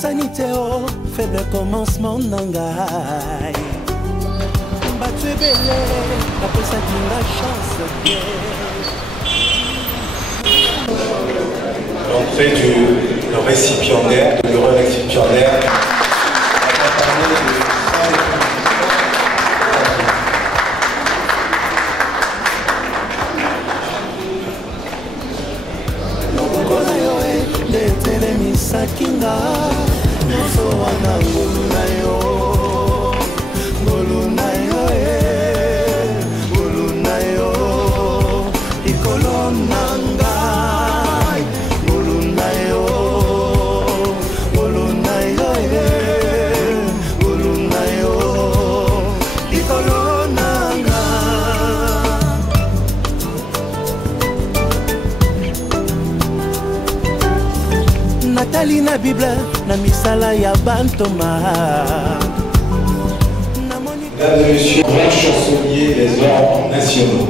Saniteo fait le commencement nangai. Battu belé, après ça tu la chance. L'entrée du récipiendaire, de l'euro-récipiendaire, accompagné de 100 Sakinga, noso wana ulunayo, ulunayo, ulunayo, ikolonanga, ulunayo, ulunayo, ulunayo, ikolonanga. Nathalie na Bible na misala ya bantoma. Mesdames et messieurs, grand chansonnier des ordres nationaux.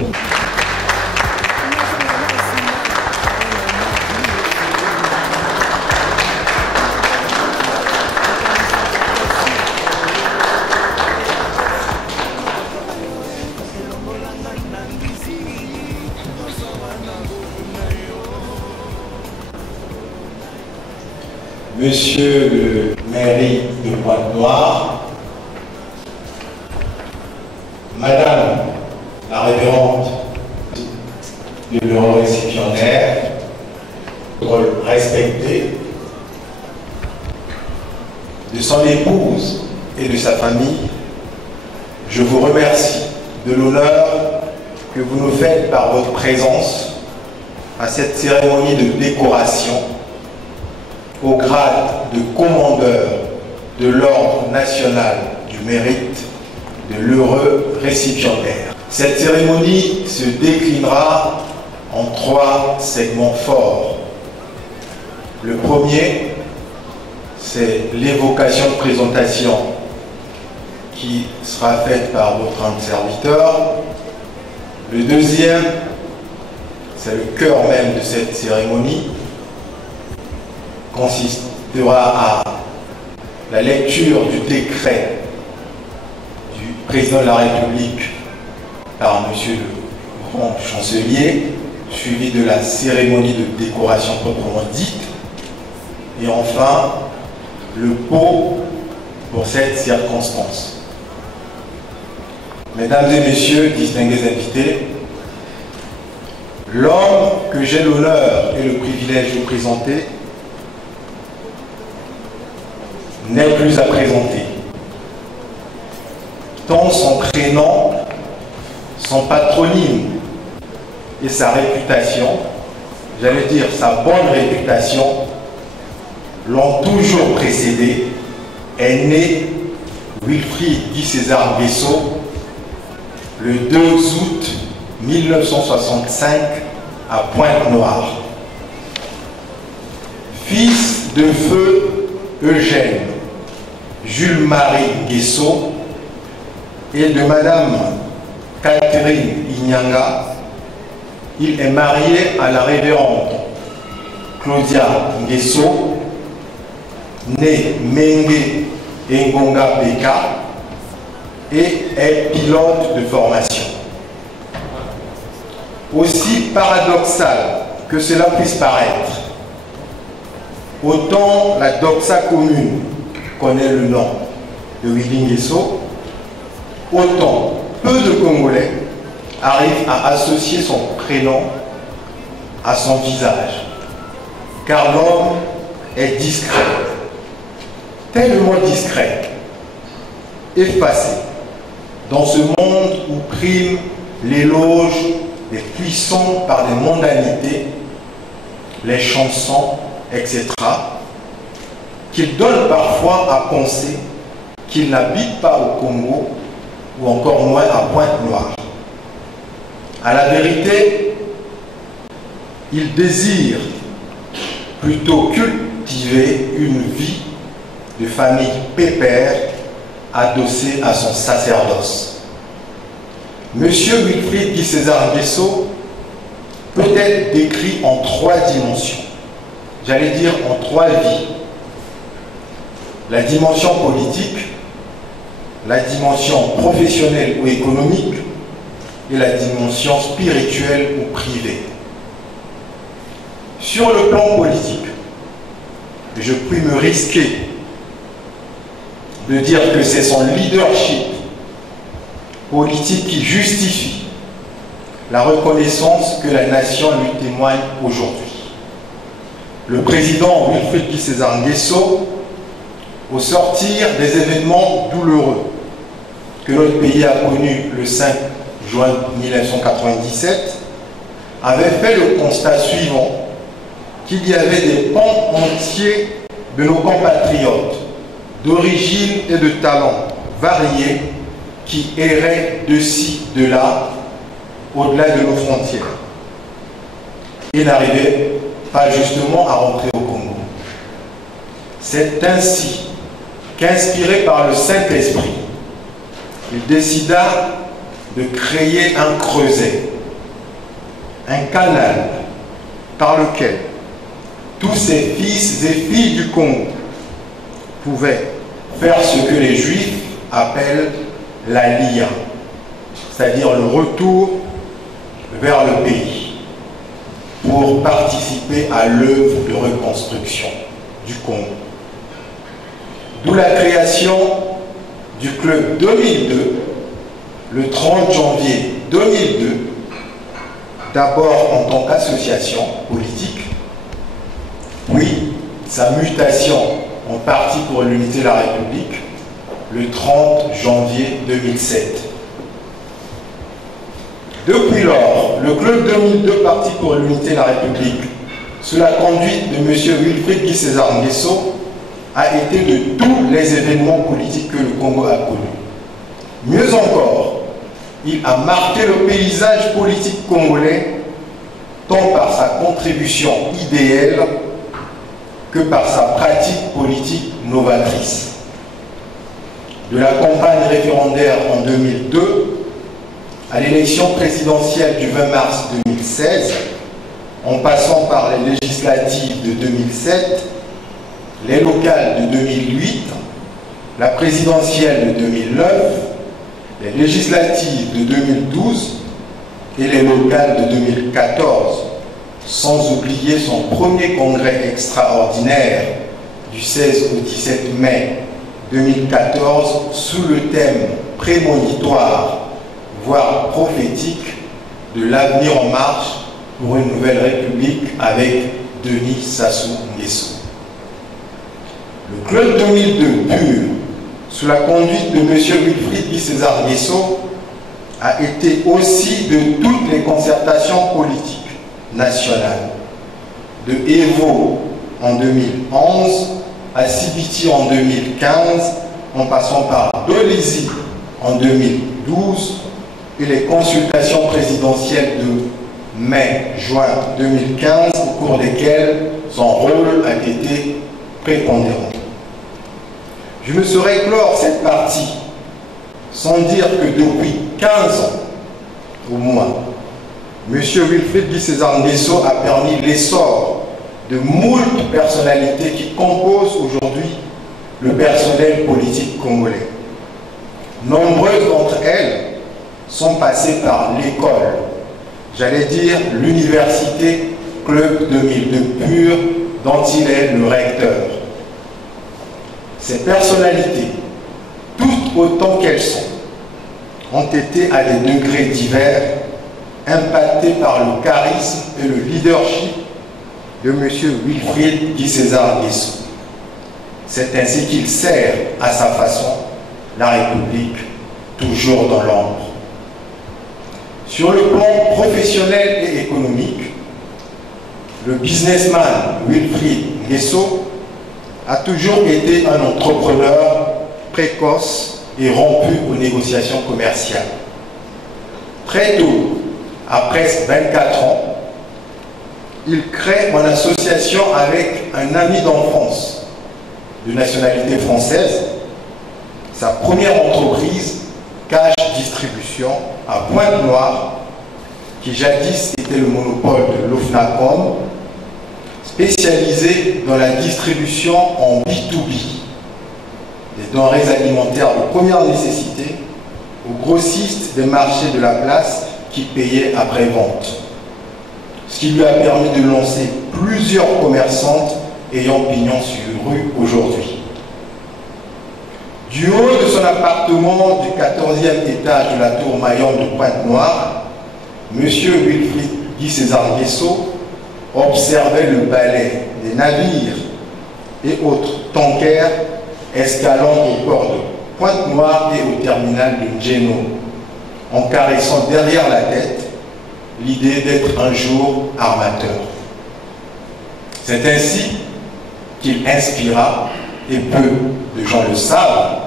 Monsieur le mairie de Pointe-Noire, Madame la révérende de l'euro-récipiendaire, respecté, de son épouse et de sa famille, je vous remercie de l'honneur que vous nous faites par votre présence à cette cérémonie de décoration au grade de commandeur de l'Ordre national du mérite de l'heureux récipiendaire. Cette cérémonie se déclinera en 3 segments forts. Le premier, c'est l'évocation de présentation qui sera faite par votre âme serviteur. Le deuxième, c'est le cœur même de cette cérémonie, consistera à la lecture du décret du président de la République par monsieur le grand chancelier, suivi de la cérémonie de décoration proprement dite, et enfin le pot pour cette circonstance. Mesdames et messieurs, distingués invités, l'homme que j'ai l'honneur et le privilège de présenter n'est plus à présenter. Tant son prénom, son patronyme et sa réputation, j'allais dire sa bonne réputation, l'ont toujours précédé, est né Wilfried Guy César Nguesso le 2 août 1965 à Pointe-Noire. Fils de feu Eugène Jules-Marie Nguesso et de Madame Catherine Inyanga, il est marié à la révérende Claudia Nguesso, née Mengue Ngonga Beka, et est pilote de formation. Aussi paradoxal que cela puisse paraître, autant la doxa commune connaît le nom de Willy Nguesso, autant peu de Congolais arrivent à associer son prénom à son visage, car l'homme est discret, tellement discret, effacé, dans ce monde où prime l'éloge des puissants par les mondanités, les chansons, etc., qu'il donne parfois à penser qu'il n'habite pas au Congo ou encore moins à Pointe-Noire. À la vérité, il désire plutôt cultiver une vie de famille pépère adossée à son sacerdoce. Monsieur Wilfried Guy César Nguesso peut être décrit en 3 dimensions, j'allais dire en 3 vies. la dimension politique, la dimension professionnelle ou économique et la dimension spirituelle ou privée. Sur le plan politique, je puis me risquer de dire que c'est son leadership politique qui justifie la reconnaissance que la nation lui témoigne aujourd'hui. Le président Wilfried Guy César Nguesso, au sortir des événements douloureux que notre pays a connus le 5 juin 1997, avait fait le constat suivant, qu'il y avait des pans entiers de nos compatriotes, d'origine et de talents variés, qui erraient de ci, de là, au-delà de nos frontières, et n'arrivaient pas justement à rentrer au Congo. C'est ainsi qu'inspiré par le Saint-Esprit, il décida de créer un creuset, un canal par lequel tous ces fils et filles du Congo pouvaient faire ce que les Juifs appellent l'Aliyah, c'est-à-dire le retour vers le pays pour participer à l'œuvre de reconstruction du Congo. D'où la création du club 2002, le 30 janvier 2002, d'abord en tant qu'association politique, puis sa mutation en Parti pour l'unité de la République le 30 janvier 2007. Depuis lors, le club 2002 Parti pour l'unité de la République, sous la conduite de M. Wilfried Guy César Nguesso, a été de tous les événements politiques que le Congo a connus. Mieux encore, il a marqué le paysage politique congolais tant par sa contribution idéale que par sa pratique politique novatrice. De la campagne référendaire en 2002 à l'élection présidentielle du 20 mars 2016, en passant par les législatives de 2007, les locales de 2008, la présidentielle de 2009, les législatives de 2012 et les locales de 2014, sans oublier son premier congrès extraordinaire du 16 au 17 mai 2014 sous le thème prémonitoire, voire prophétique, de l'avenir en marche pour une nouvelle république avec Denis Sassou Nguesso. Le club 2002 pur, sous la conduite de M. Wilfried Guy César Nguesso, a été aussi de toutes les concertations politiques nationales, de Evo en 2011 à Sibiti en 2015, en passant par Dolisie en 2012 et les consultations présidentielles de mai-juin 2015, au cours desquelles son rôle a été prépondérant. Je ne saurais clore cette partie sans dire que depuis 15 ans, au moins, M. Wilfried Guy César Nguesso a permis l'essor de moult personnalités qui composent aujourd'hui le personnel politique congolais. Nombreuses d'entre elles sont passées par l'école, j'allais dire l'université Club 2002 pur, dont il est le recteur. Ces personnalités, toutes autant qu'elles sont, ont été à des degrés divers impactées par le charisme et le leadership de M. Wilfried Guy César Nguesso. C'est ainsi qu'il sert à sa façon la République, toujours dans l'ombre. Sur le plan professionnel et économique, le businessman Wilfried Nguesso a toujours été un entrepreneur précoce et rompu aux négociations commerciales. Très tôt, à presque 24 ans, il crée en association avec un ami d'enfance de nationalité française sa première entreprise, Cash Distribution, à Pointe-Noire, qui jadis était le monopole de l'OFNACOM, spécialisé dans la distribution en B2B, des denrées alimentaires de première nécessité aux grossistes des marchés de la place qui payaient après-vente. Ce qui lui a permis de lancer plusieurs commerçantes ayant pignon sur rue aujourd'hui. Du haut de son appartement du 14e étage de la tour Mayenne de Pointe-Noire, M. Wilfried Guy César Nguesso observait le balai des navires et autres tankers escalant au port de Pointe-Noire et au terminal de Njeno, en caressant derrière la tête l'idée d'être un jour armateur. C'est ainsi qu'il inspira, et peu de gens le savent,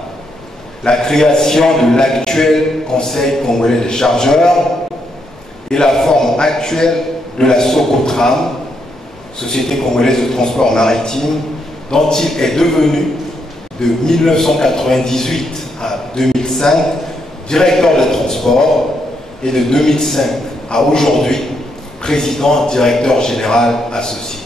la création de l'actuel Conseil congolais des chargeurs et la forme actuelle de la Socotram, Société congolaise de transport maritime, dont il est devenu de 1998 à 2005 directeur de transport et de 2005 à aujourd'hui président directeur général associé.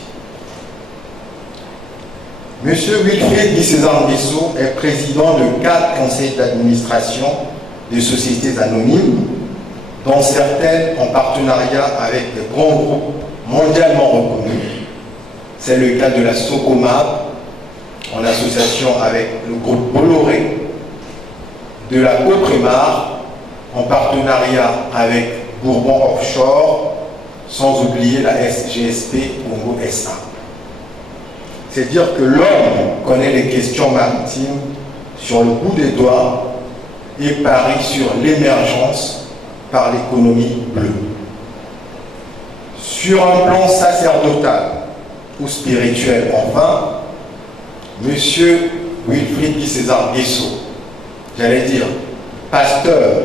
Monsieur Wilfried Guy César Nguesso est président de 4 conseils d'administration de sociétés anonymes, dont certaines en partenariat avec des grands groupes mondialement reconnus. C'est le cas de la Socomab, en association avec le groupe Bolloré, de la Coprémar, en partenariat avec Bourbon Offshore, sans oublier la SGSP Congo SA. C'est dire que l'homme connaît les questions maritimes sur le bout des doigts et parie sur l'émergence par l'économie bleue. Sur un plan sacerdotal ou spirituel, enfin, M. Wilfried Guy César Nguesso, j'allais dire pasteur,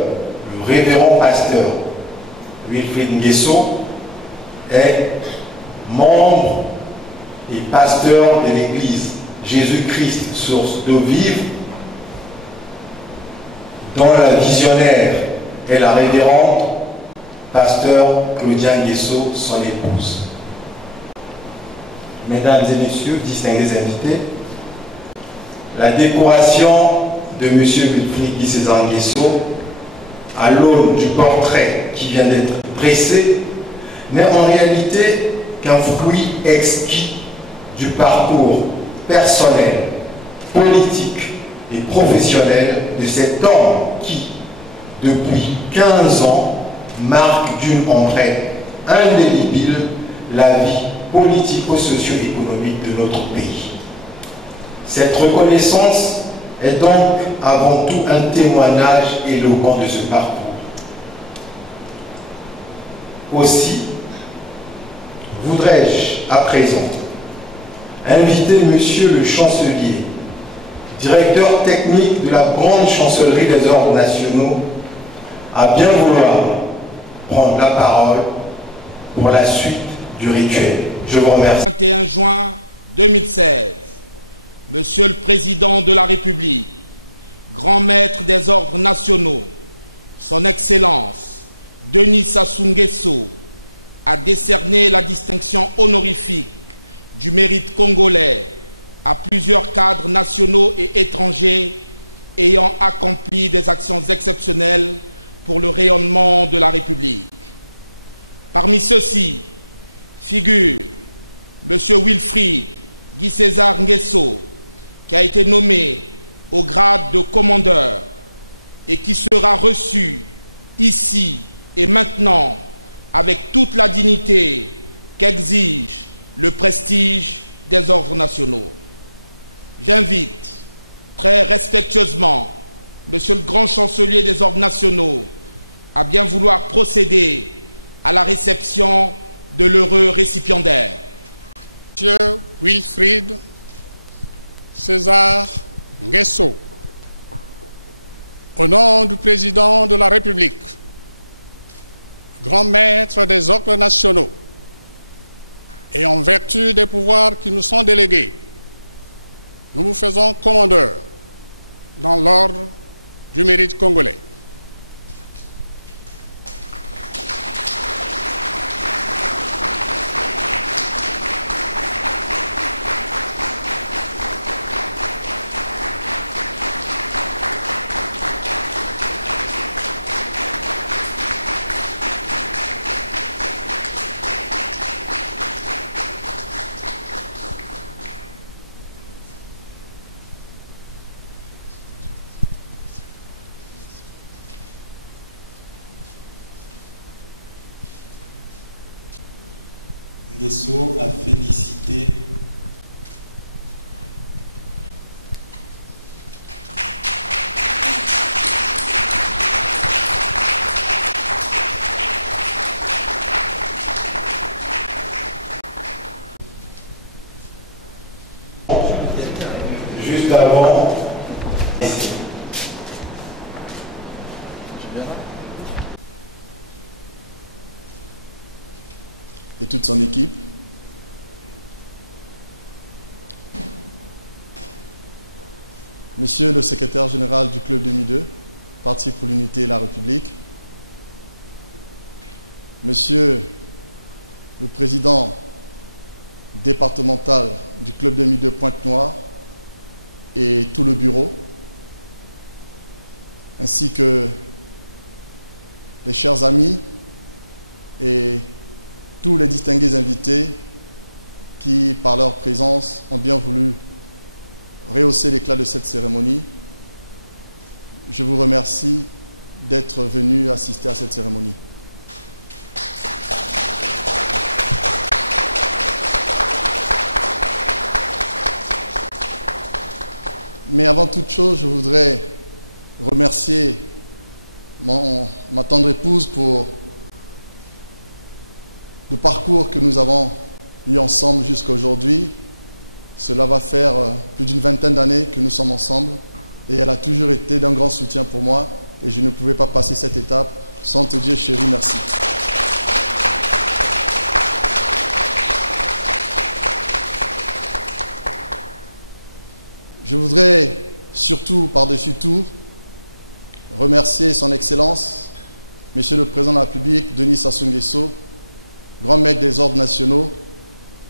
le révérend pasteur Wilfried Nguesso, est membre et pasteur de l'église Jésus-Christ, source d'eau vive, dont la visionnaire est la révérende pasteur Claudia Nguesso, son épouse. Mesdames et messieurs, distingués invités, la décoration de M. Wilfried Guy César Nguesso, à l'aune du portrait qui vient d'être dressé, n'est en réalité qu'un fruit exquis du parcours personnel, politique et professionnel de cet homme qui, depuis 15 ans, marque d'une empreinte indélébile la vie politico-socio-économique de notre pays. Cette reconnaissance est donc avant tout un témoignage éloquent de ce parcours. Aussi, voudrais-je à présent inviter Monsieur le chancelier, directeur technique de la grande chancellerie des ordres nationaux, à bien vouloir prendre la parole pour la suite du rituel. Je vous remercie. 21 juin 2016, Monsieur le Président de la République, grand maître des ordres nationaux, Son Excellence Denis Sassou Nguesso a décerné la distinction honorifique du mérite congolais à plusieurs cadres nationaux et étrangers ayant accompli des actions exceptionnelles pour le rayonnement de la République. Parmi ceux-ci figure M. Wilfried Guy César Nguesso, qui a été nommé au grade de commandeur et qui sera reçu ici et maintenant avec toute la dignité qu'exige le prestige des ordres nationaux. J'invite très respectueusement Monsieur le grand chancelier des ordres nationaux à bien vouloir procéder à la réception de l'heureux récipiendaire. Monsieur Wilfried César Nguesso, au nom du président de la République, grand maître des ordres nationaux, et en vertu des pouvoirs qui nous sont délégués, nous vous faisons commandeur dans l'ordre du mérite congolais. Nguesso a félicité juste avant et toute son équipe. Monsieur le secrétaire général du Club 2002, Parti pour l'Unité et la République. Monsieur le président départemental du Club 2002 Pointe-Noire et tout le bureau, ainsi que les chers amis et tous les distingués invités qui, par leur présence, ont bien voulu rehausser l'éclat de cette cérémonie. Je vous remercie d'être venus assister à cette cérémonie. Mais avant toute chose, je voudrais remercier ma tendre épouse pour le parcours que nous avons eu ensemble jusqu'à aujourd'hui. Cela va faire plus d'une vingtaine d'années que nous sommes ensemble et elle a toujours été d'un grand soutien pour moi et je ne pouvais pas passer cette étape sans te dire chérie, merci. Je voudrais surtout, par-dessus tout, remercier son Excellence, Monsieur le Président de la République, Denis Sassou Nguesso, grand maître des ordres nationaux,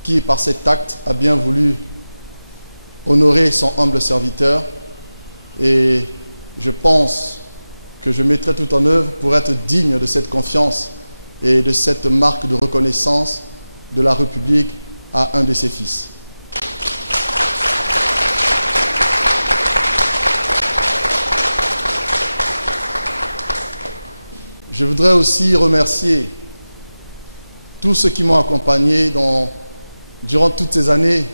qui, par cet acte, a bien voulu honorer son humble serviteur. Et je pense que je mettrai tout en œuvre pour être digne de cette confiance et de cette marque de reconnaissance de la République à un de ses fils. Je voudrais aussi remercier tous ceux qui m'ont accompagné durant toutes ces années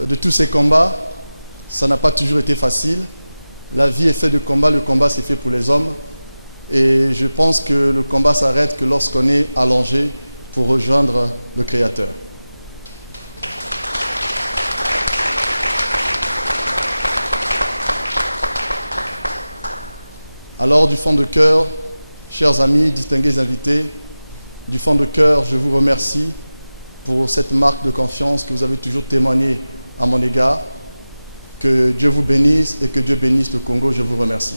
de tous ces combats. Ça n'a pas toujours été facile. La vie est faite de combats, le combat c'est fait pour les hommes. Et je pense que le combat s'arrête que lorsqu'on est allongé pour rejoindre le Créateur. Alors du fond de cœur, chers amis, distingués invités, du fond de cœur, je vous remercie pour cette marque de confiance que vous avez toujours témoignée à mon égard. Que Dieu vous bénisse et que Dieu bénisse le Congo. Je vous remercie.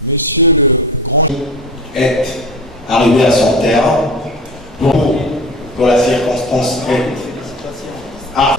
Monsieur le grand est arrivé à son terme pour la circonstance. Ah.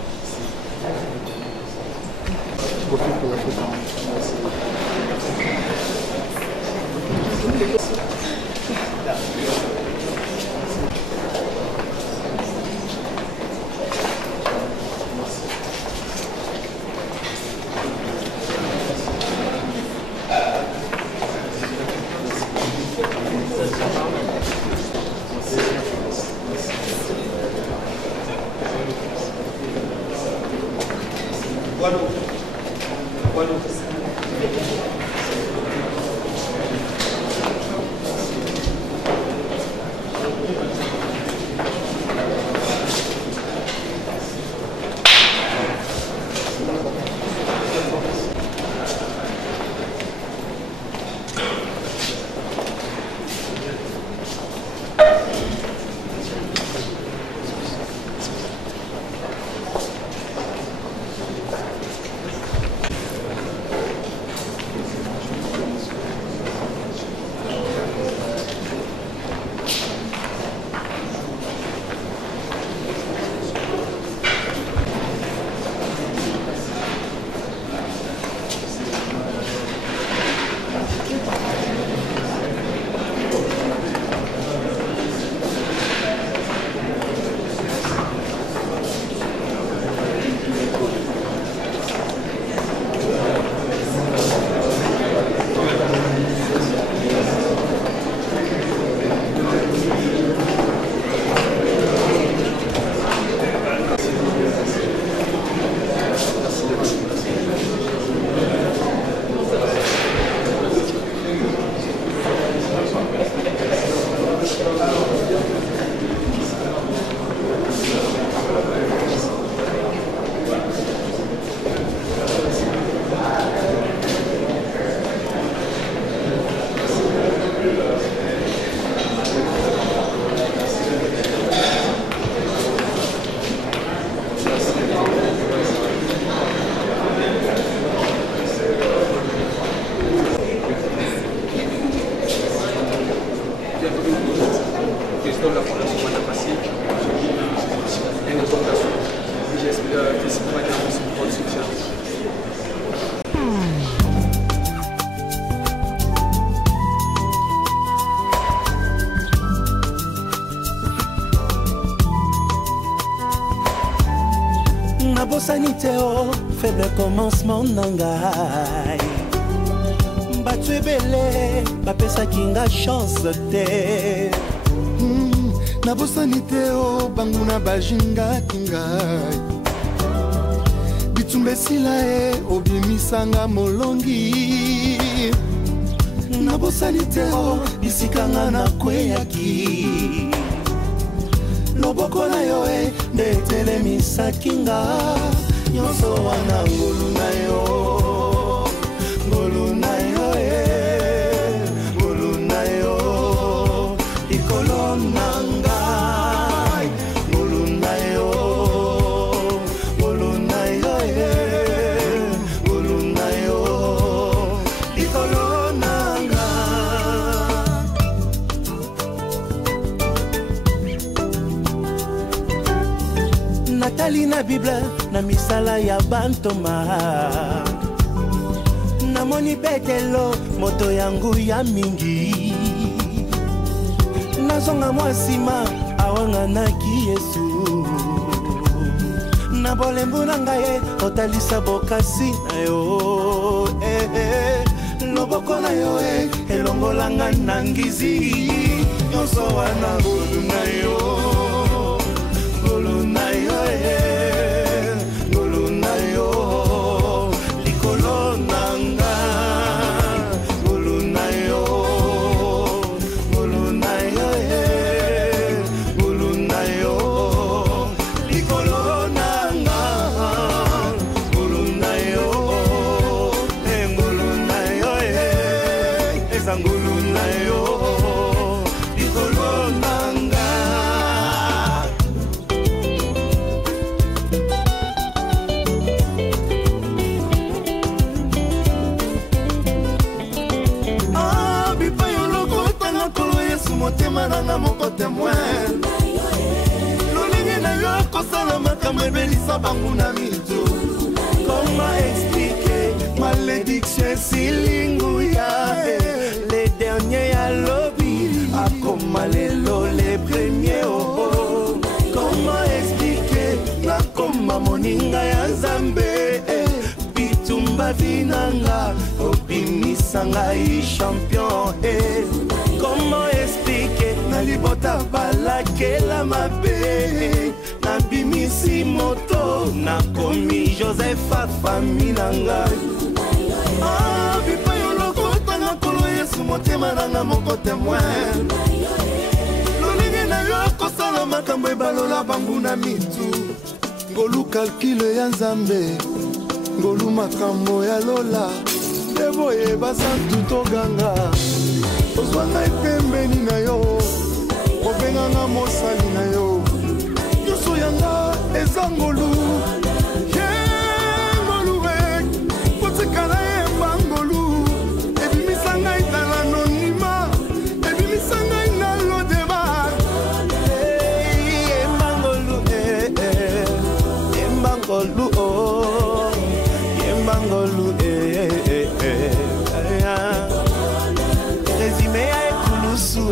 Saniteo fait le commencement nangai Batu ebele bapesa kinga chance te Nabo saniteo banguna bajinga kingai Bitumbe silae obimisanga molongi Nabo saniteo isikanga na kweyaki Loboko na yo nde telemisa kinga Nyonso wana ngulu na yo Ngulu na yo Ngulu na yo Ikolo nanga Ngulu na yo Ngulu na yo Ngulu na yo Ikolo nanga Natali na Bible na misala ya bantoma Namoni betelo moto yangu ya mingi Nazonga mwasima awanga naki Yesu Na bolembu na ngaye otalisa bokasi na yo Loboko na yo elongolanga na ngizi Nyonso wana ngulu na yo Ngulu na yo Ngulu na yo Likolo nanga Ngulu na yo Ngulu na yo Ngulu na yo Likolo nanga Ngulu na yo Ngulu na yo Esa ngulu na yo Likolo nanga motema nanga moko témoin lolingi na yo kosala makambo ebelisa banguna mitu Comment expliquer malédiction esilinguya les derniers ya lobi akoma lelo les premiers oh Comment expliquer nakoma moninga ya Nzambe bitumba vinanga obimisanga i champion Comment expliquer na libota balakela mabe na bimisi moto na komi Joseph fami nanga bipa yo lokota na kolo Yesu motema nanga moko témoin lolingi na yo kosala makambo ebalola banguna mitu ngolu kalkile ya Nzambe ngolu makambo ya lola eboye basantu toganga ozwanga epembeni na yo obenganga mosali na yo nyonso yanga eza ngolu ngolu kotikala yemba ngolu ebimisa ngai na anonima ebimisa ngai na lodeba yemba ngolu yemba ngolu yemba ngolu Rezime ya ekulusu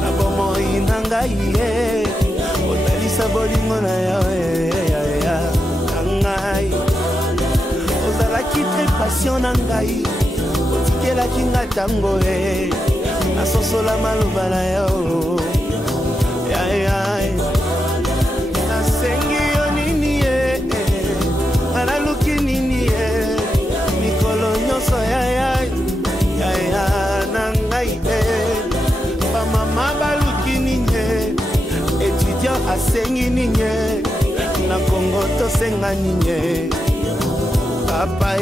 na bomo inangai otalisa bolingo na yo ngai ozalaki très passion na ngai otikelaki nga tango nasosola maloba na yo nasengi yo nini nalaluki nini mikolo nyonso na ngai bamama baluki basengi ninye na Kongo tosenga ninye papa